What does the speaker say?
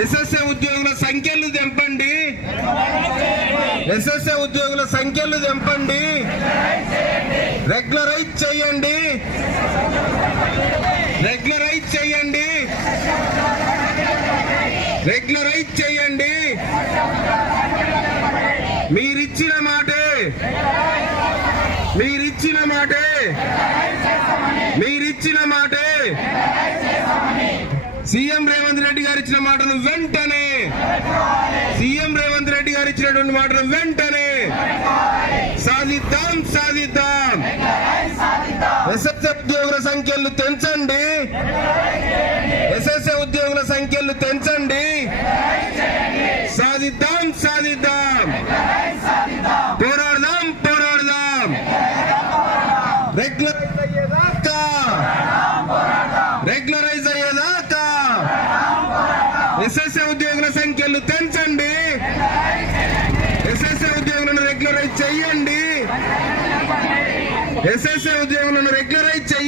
SSA ఉద్యోగుల సంఖ్యలు తెంపండి. SSA ఉద్యోగుల సంఖ్యలు తెంపండి. రెగ్యులరైజ్ చేయండి. రెగ్యులరైజ్ చేయండి. రెగ్యులరైజ్ చేయండి. మీరిచ్చిన మాటే. మీరిచ్చిన మాటే. మీరిచ్చిన సీఎం రేవంత్ రెడ్డి గారు ఇచ్చిన మాటను వెంటనే సీఎం రేవంత్ రెడ్డి గారు ఇచ్చినటువంటి మాటను వెంటనే సాధిద్దాం సాధిద్దాం. ఎస్ఎస్ఎ ఉద్యోగుల సంఖ్యలు తెంచండి ఎస్ఎస్ఎ ఉద్యోగుల సంఖ్యలు తెంచండి సాధిద్దాం సాధిద్దాం. పోరాడదాం పోరాడదాం. రెగ్యులరైజ్ ఎస్ఎస్ఏ ఉద్యోగుల సంఖ్యలు తెంచండి ఎస్ఎస్ఏ ఉద్యోగులను రెగ్యులరైజ్ చేయండి ఎస్ఎస్ఏ ఉద్యోగులను రెగ్యులర్